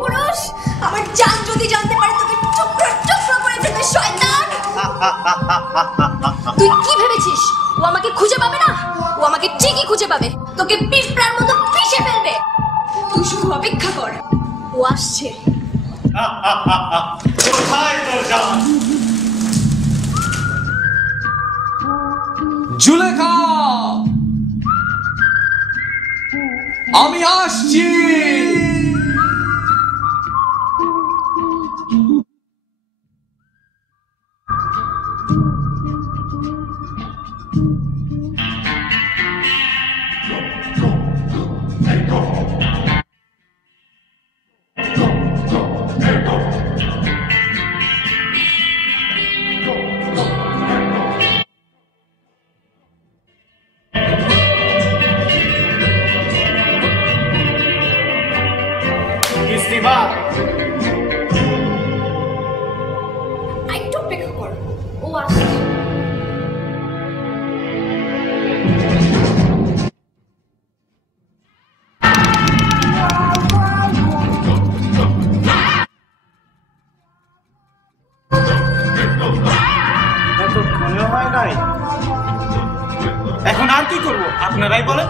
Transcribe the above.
পুরুষ, আমার জান যদি জানতে পারে তোকে টুকরো টুকরো করে ফেলবে শয়তান। তুই কি ভেবেছিস ও আমাকে খুঁজে পাবে না? ও আমাকে ঠিকই খুঁজে পাবে, তোকে পিঁপড়ার মতো পিষে ফেলবে। তুই শুধু অপেক্ষা কর, ও আসছে। কোথায় তোর জান? জুলেখা, আমি আসছি। ইস্তিফা, একটু অপেক্ষা কর, ও আসছে। মনে হয় নাই। এখন আর কি করবো আপনারাই বলেন।